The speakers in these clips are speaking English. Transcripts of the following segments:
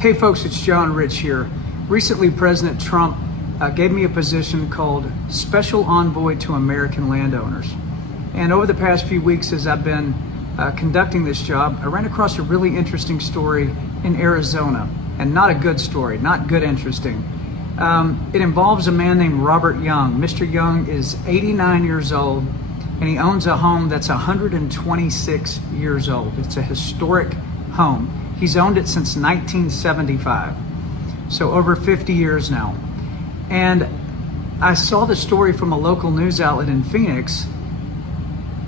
Hey folks, it's John Rich here. Recently, President Trump gave me a position called Special Envoy to American Landowners. And over the past few weeks, as I've been conducting this job, I ran across a really interesting story in Arizona. And not a good story, not good interesting. It involves a man named Robert Young. Mr. Young is 89 years old, and he owns a home that's 126 years old. It's a historic home. He's owned it since 1975, so over 50 years now. And I saw the story from a local news outlet in Phoenix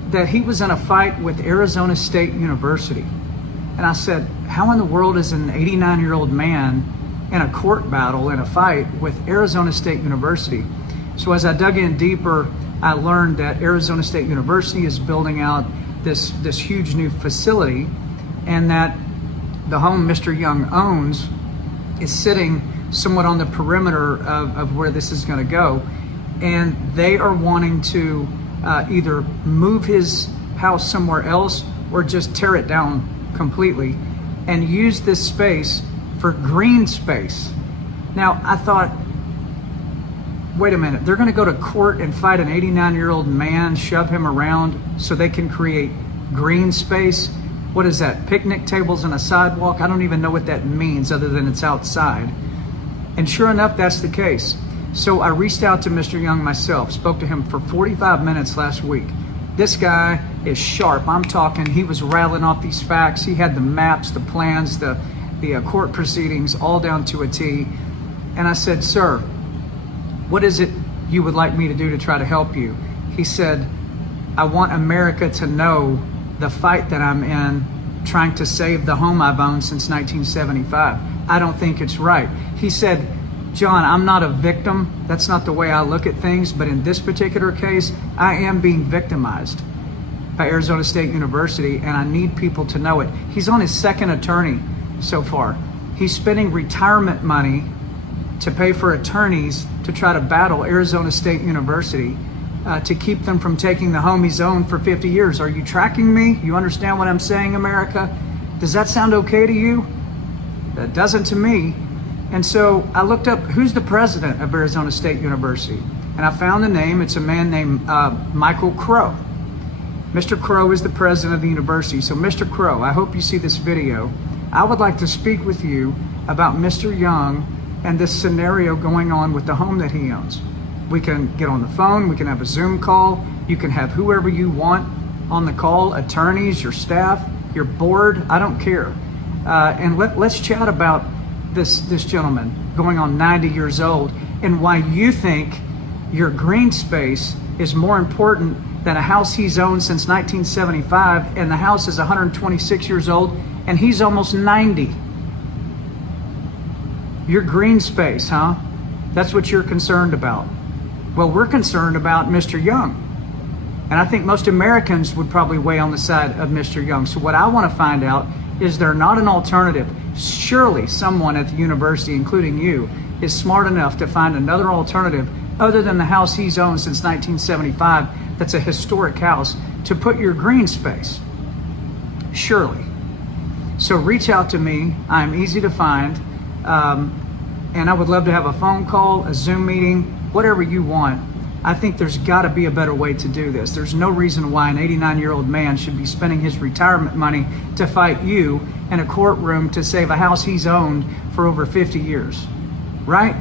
that he was in a fight with Arizona State University. And I said, how in the world is an 89-year-old man in a court battle, in a fight with Arizona State University? So as I dug in deeper, I learned that Arizona State University is building out this huge new facility, and that the home Mr. Young owns is sitting somewhat on the perimeter of where this is going to go. And they are wanting to either move his house somewhere else or just tear it down completely and use this space for green space. Now, I thought, wait a minute, they're going to go to court and fight an 89-year-old man, shove him around so they can create green space? What is that, picnic tables and a sidewalk? I don't even know what that means other than it's outside. And sure enough, that's the case. So I reached out to Mr. Young myself, spoke to him for 45 minutes last week. This guy is sharp. I'm talking, he was rattling off these facts. He had the maps, the plans, the court proceedings, all down to a T. And I said, sir, what is it you would like me to do to try to help you? He said, I want America to know the fight that I'm in, trying to save the home I've owned since 1975. I don't think it's right. He said, John, I'm not a victim. That's not the way I look at things. But in this particular case, I am being victimized by Arizona State University, and I need people to know it. He's on his second attorney so far. He's spending retirement money to pay for attorneys to try to battle Arizona State University to keep them from taking the home he's owned for 50 years. Are you tracking me? You understand what I'm saying, America? Does that sound okay to you? That doesn't to me. And so I looked up who's the president of Arizona State University, and I found the name. It's a man named Michael Crow. Mr. Crow is the president of the university. So Mr. Crow, I hope you see this video. I would like to speak with you about Mr. Young and this scenario going on with the home that he owns. We can get on the phone, we can have a Zoom call, you can have whoever you want on the call, attorneys, your staff, your board, I don't care. And let's chat about this gentleman going on 90 years old and why you think your green space is more important than a house he's owned since 1975, and the house is 126 years old and he's almost 90. Your green space, huh? That's what you're concerned about. Well, we're concerned about Mr. Young. And I think most Americans would probably weigh on the side of Mr. Young. So what I want to find out is there not an alternative? Surely someone at the university, including you, is smart enough to find another alternative other than the house he's owned since 1975 that's a historic house to put your green space. Surely. So reach out to me. I'm easy to find. And I would love to have a phone call, a Zoom meeting, whatever you want. I think there's got to be a better way to do this. There's no reason why an 89-year-old man should be spending his retirement money to fight you in a courtroom to save a house he's owned for over 50 years, right?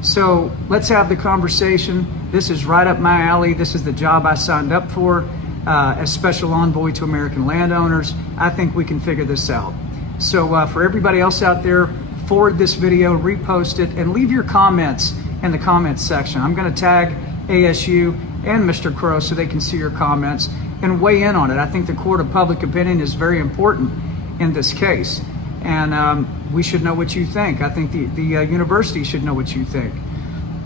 So let's have the conversation. This is right up my alley. This is the job I signed up for as Special Envoy to American Landowners. I think we can figure this out. So for everybody else out there, forward this video, repost it, and leave your comments in the comments section. I'm going to tag ASU and Mr. Crow so they can see your comments and weigh in on it. I think the court of public opinion is very important in this case, and we should know what you think. I think the university should know what you think.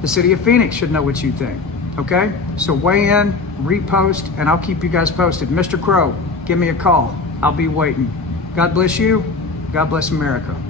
The city of Phoenix should know what you think. Okay? So weigh in, repost, and I'll keep you guys posted. Mr. Crow, give me a call. I'll be waiting. God bless you. God bless America.